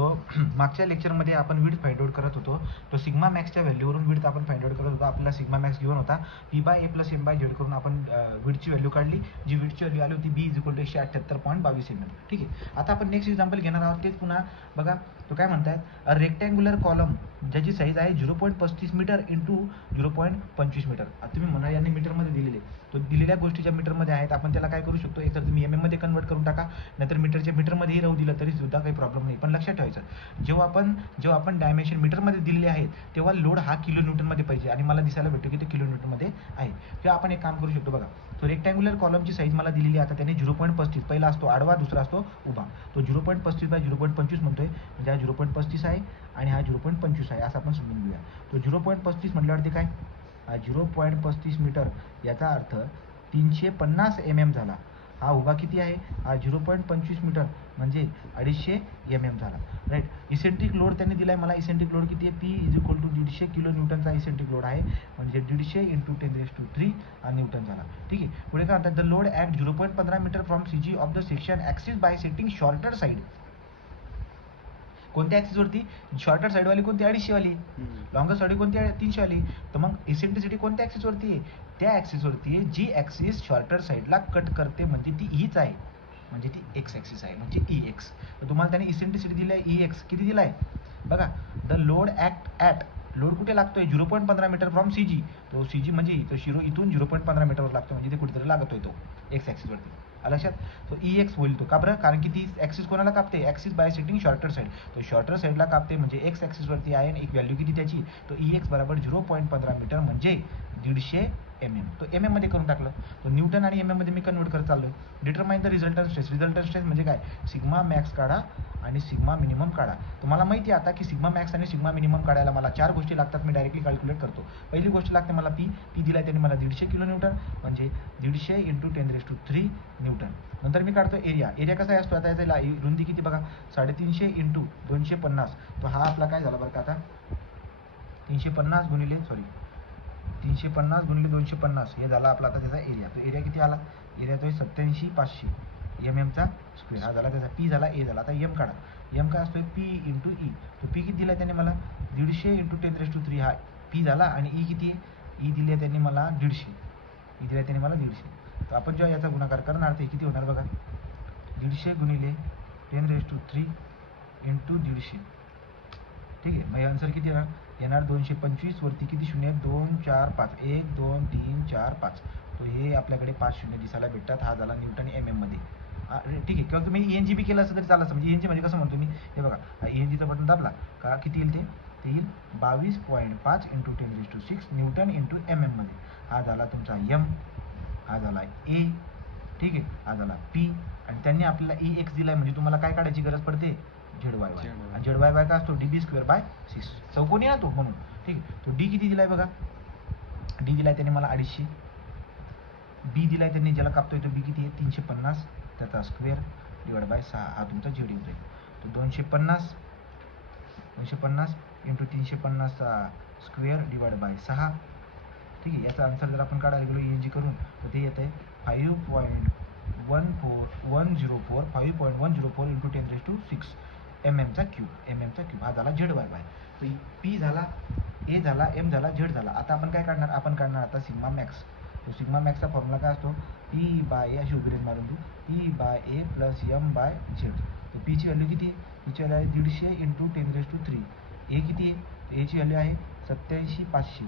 So मागच्या लेक्चरमध्ये आपण विड्थ फाइंड आउट करत होतो. तो सिग्मा मॅक्सच्या व्हॅल्यूवरून विड्थ आपण फाइंड आउट करत होतो. आपल्याला सिग्मा मॅक्स गिव्हन होता. P/A+M/Z करून आपण विड्थची व्हॅल्यू काढली. जी विड्थची व्हॅल्यू आली होती B = 178.22 mm. ठीक आहे. आता आपण नेक्स्ट एक्झाम्पल घेणार आहोत. तेच पुन्हा बघा, तो काय म्हणतायत, अ रेक्टँग्युलर कॉलम ज्याची साईज आहे 0.35 मीटर इंटू 0.25 मीटर. आता तुम्ही म्हणा यांनी मीटरमध्ये दिलेले, तो दिलेल्या गोष्टीच्या मीटरमध्ये आहेत. आपण त्याला काय करू शकतो, एक तर तुम्ही MM मध्ये कन्वर्ट करून टाका, नाहीतर मीटरच्या मीटरमध्येही राहू दिलं तरी सुद्धा काही प्रॉब्लेम नाही. पण लक्षात ठेवायचं, जेव्हा आपण डायमेन्शन मीटरमध्ये दिलेले आहेत तेव्हा लोड हा किलो न्यूटनमध्ये पाहिजे आणि मला दिसायला भेटतो की ते किलो न्यूटनमध्ये आहे. किंवा आपण एक काम करू शकतो बघा, तो रेक्टँग्युलर कॉलमची साईज मला दिलेली आहे. आता त्याने 0.35, पहिला असतो आडवा, दुसरा असतो उभा. तो 0.35/0.25 म्हणतोय, म्हणजे हा 0.35 आहे आणि हा 0.25 आहे असं आपण समजून घेऊया. तो 0.35 म्हटल्यावरती काय, 0.35 मीटर, याचा अर्थ 350 mm झाला. हा उभा किती आहे, हा 0.25 मीटर म्हणजे 250 mm झाला. राईट. इसेंट्रिक लोड त्यांनी दिला आहे मला. इसेंट्रिक लोड किती आहे, P = 150 किलो न्यूटनचा इसेंट्रिक लोड आहे, म्हणजे 150 × 10³ न्यूटन झाला. ठीक आहे. पुढे काय म्हणतात, the load at 0.15 meter from CG of the section axis by setting shorter side. कोणत्या ॲक्सिसवरती, शॉर्टर साईडवाली कोणती, 250 वाली. लॉंगर साईड कोणती, 300 वाली. तर मग इसेंट्रिसिटी कोणत्या ॲक्सिसवरती आहे, त्या ॲक्सिसवरती आहे जी ॲक्सिस शॉर्टर साईडला कट करते, म्हणजे ती हीच आहे, म्हणजे ती एक्स ॲक्सिस आहे, म्हणजे EX. तर तुम्हाला त्याने इसेंट्रिसिटी दिली आहे EX. किती दिला आहे बघा, द लोड ॲट लोड कुठे लागतोय, 0.15 मीटर फ्रॉम CG. तो CG म्हणजे तो इथून 0.15 मीटरवर लागतो, म्हणजे ते कुठेतरी लागतोय तो एक्स ॲक्सिसवरती. लक्षात. तो EX होईल तो. का बरं, कारण की ती ॲक्सिस कोणाला कापते, axis by setting shorter side. तो शॉर्टर साईडला कापते, म्हणजे एक्स ॲक्सिसवरती आहे. आणि एक व्हॅल्यू किती त्याची, तो EX = 0.15 मीटर म्हणजे 150 mm. तो MM मध्ये करून टाकलं. तो न्यूटन आणि MM मध्ये मी कन्वर्ट करत चाललोय. Determine the resultant stress. Resultant stress म्हणजे काय, सिग्मा मॅक्स काढा आणि सिग्मा मिनिमम काढा. तुम्हाला माहिती आहे आता की सिग्मा मॅक्स आणि सिग्मा मिनिमम काढायला मला 4 गोष्टी लागतात. मी डायरेक्टली कॅल्क्युलेट करतो. पहिली गोष्ट लागते मला P दिला आहे त्यांनी मला 150 किलो न्यूटन, म्हणजे 150 × 10³ न्यूटन. नंतर मी काढतो एरिया कसा असतो, आता याचा रुंदी किती बघा, 350 × 250. तो हा आपला काय झाला बरं का, आता 350 × 250 हे झाला आपला आता त्याचा एरिया. तो एरिया किती आला, एरिया तो 87,500 mm². हा झाला त्याचा P झाला, A झाला. आता M काढा. M काय असतोय, P × E. तो P किती दिला त्याने मला, 150 × 10³ हा P झाला. आणि E किती आहे, E दिली आहे त्यांनी मला 150. E दिला त्यांनी मला 150. तर आपण जेव्हा याचा गुणाकार करणार ते किती होणार बघा, 150 × 10³ × 150. ठीक आहे. मग आन्सर किती येणार 225. वरती किती शून्य आहेत, 2 4 5, 1 2 3 4 5. तो हे आपल्याकडे 5 शून्य दिसायला भेटतात. हा झाला न्यूटन MM मध्ये. ठीक आहे. किंवा तुम्ही ENG बी केलं असं तरी चाललं असतं. म्हणजे ENG म्हणजे कसं म्हणतो मी, हे बघा, ENGचं बटन दाबला का किती येईल, ते येईल 22.5 × 10⁶ न्यूटन × MM मध्ये. हा झाला तुमचा M, हा झाला A. ठीक आहे. हा झाला P. आणि त्यांनी आपल्याला EX दिलाय, म्हणजे तुम्हाला काय काढायची गरज पडते, ZYY. आणि ZYY काय असतो, DB²/6. चौकोनी ना तो, म्हणून. ठीक आहे. तो D किती दिलाय बघा, D दिलाय त्यांनी मला 250. B दिलाय त्यांनी, ज्याला कापतोय तो B किती आहे, 350, त्याचा स्क्वेअर /6. हा तुमचा Z येऊन जाईल. तो 250 × 350चा स्क्वेअर /6. ठीक आहे. याचा आन्सर जर आपण काढायला गेलो ENG करून, तर ते येत आहे 5.104 × 10⁶ mm³. हा झाला ZYY. तो P झाला, A झाला, M झाला, Z झाला. आता आपण काय काढणार, आपण काढणार आता सिग्मा मॅक्स. तो सिग्मा मॅक्सचा फॉर्म्युला काय असतो, P/A, अशी उभी रेष मारून देऊ, P/A + M/Z. तर Pची व्हॅल्यू किती आहे, Pची व्हॅल्यू आहे 150 × 10⁻³ A किती आहे, Aची व्हॅल्यू आहे 87,500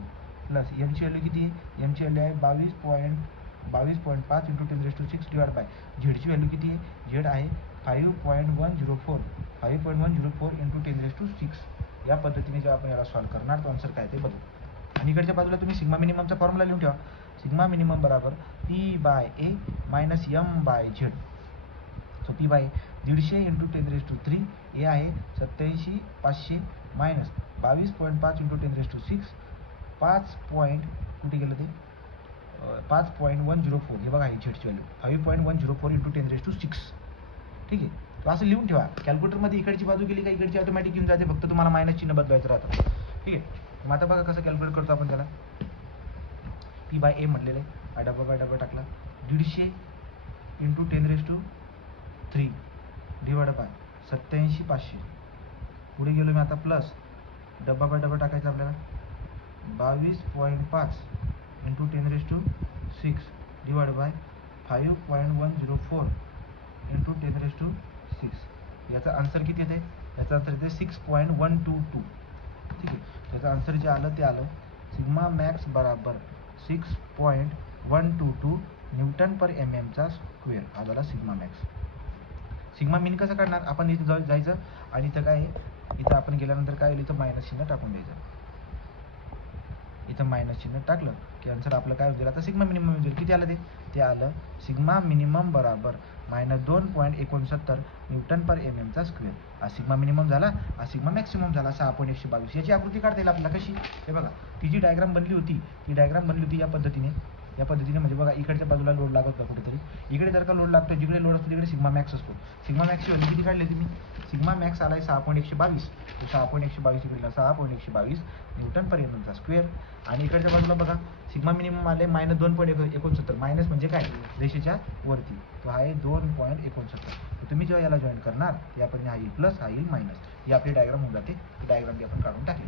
प्लस Mची व्हॅल्यू किती आहे, Mची व्हॅल्यू आहे 22.5 × 10⁶ झेडची व्हॅल्यू किती आहे, Z आहे 5.104 × 10⁶. या पद्धतीने जेव्हा आपण याला सॉल्व्ह करणार, तो आन्सर काय ते बघू. आणि इकडच्या बाजूला तुम्ही सिग्मा मिनिममचा फॉर्म्युला लिहून ठेवा. सिग्मा मिनिमम बराबर P/A - M/Z. So P/A 150 × 10⁻³ A आहे 87,500 मायनस 22.5 × 10⁶ 5. कुठे गेलं ते, 5.104. हे बघा, ही झेडची व्हॅल्यू 5.104 × 10⁶. ठीक आहे. तो असं लिहून ठेवा. कॅल्क्युलेटरमध्ये इकडची बाजू गेली का इकडची ऑटोमॅटिक येऊन जाते, फक्त तुम्हाला मायनस चिन्ह बदलायचं राहतं. ठीक आहे. मग आता बघा कसं कॅल्क्युलेट करतो आपण त्याला. P/A म्हटलेलं आहे, डबा टाकला, 150 × 10⁻³ / 87,500 पुढे गेलो मी आता प्लस डबा बाय डबा टाकायचा आपल्याला 22.5 इंटू 10⁻6 डिवाइड बाय 5.104 इंटू 10⁻6. याचा आन्सर किती येते? याचा आन्सर येते 6.122. ठीक आहे. त्याचं आन्सर जे आलं ते आलं सिग्मा मॅक्स बराबर 6.122 न्यूटन पर mm चा स्क्वेअर. हा झाला सिग्मा मॅक्स. सिग्मा मिन कसं काढणार? आपण इथे जायचं आणि इथं काय इथं आपण गेल्यानंतर काय होईल? इथं मायनस चिन्ह टाकून द्यायचं. इथं मायनस चिन्ह टाकलं की आन्सर आपलं काय होईल? आता सिग्मा मिनिमम होईल. किती आलं ते आलं सिग्मा मिनिमम बराबर -2.69 न्यूटन पर mm चा स्क्वेअर. हा सिग्मा मिनिमम झाला, हा सिग्मा मॅक्सिमम झाला 6.122. याची आकृती काढता येईल आपल्याला. कशी? हे बघा, ती जी डायग्राम बनली होती या पद्धतीने म्हणजे बघा, इकडच्या बाजूला लोड लागत का कुठेतरी, इकडे जर का लोड लागतो, जिकडे लोड असतो तिकडे सिग्मा मॅक्स असतो. सिग्मा मॅक्सची व्हॅल्यू किती काढली तुम्ही? सिग्मा मॅक्स आलाय 6.122. तो 6.122 इकडे 6.122 न्यूटन पर mm चा स्क्वेअर. आणि इकडच्या बाजूला बघा सिग्मा मिनिमम आले -2.69. मायनस म्हणजे काय? रेषेच्या वरती. तो आहे 2.69. तर तुम्ही जेव्हा याला जॉईन करणार यापर्यंत हा येईल प्लस, हा येईल मायनस. ही आपली डायग्राम होऊन जाते. डायग्राम ती आपण काढून टाकली.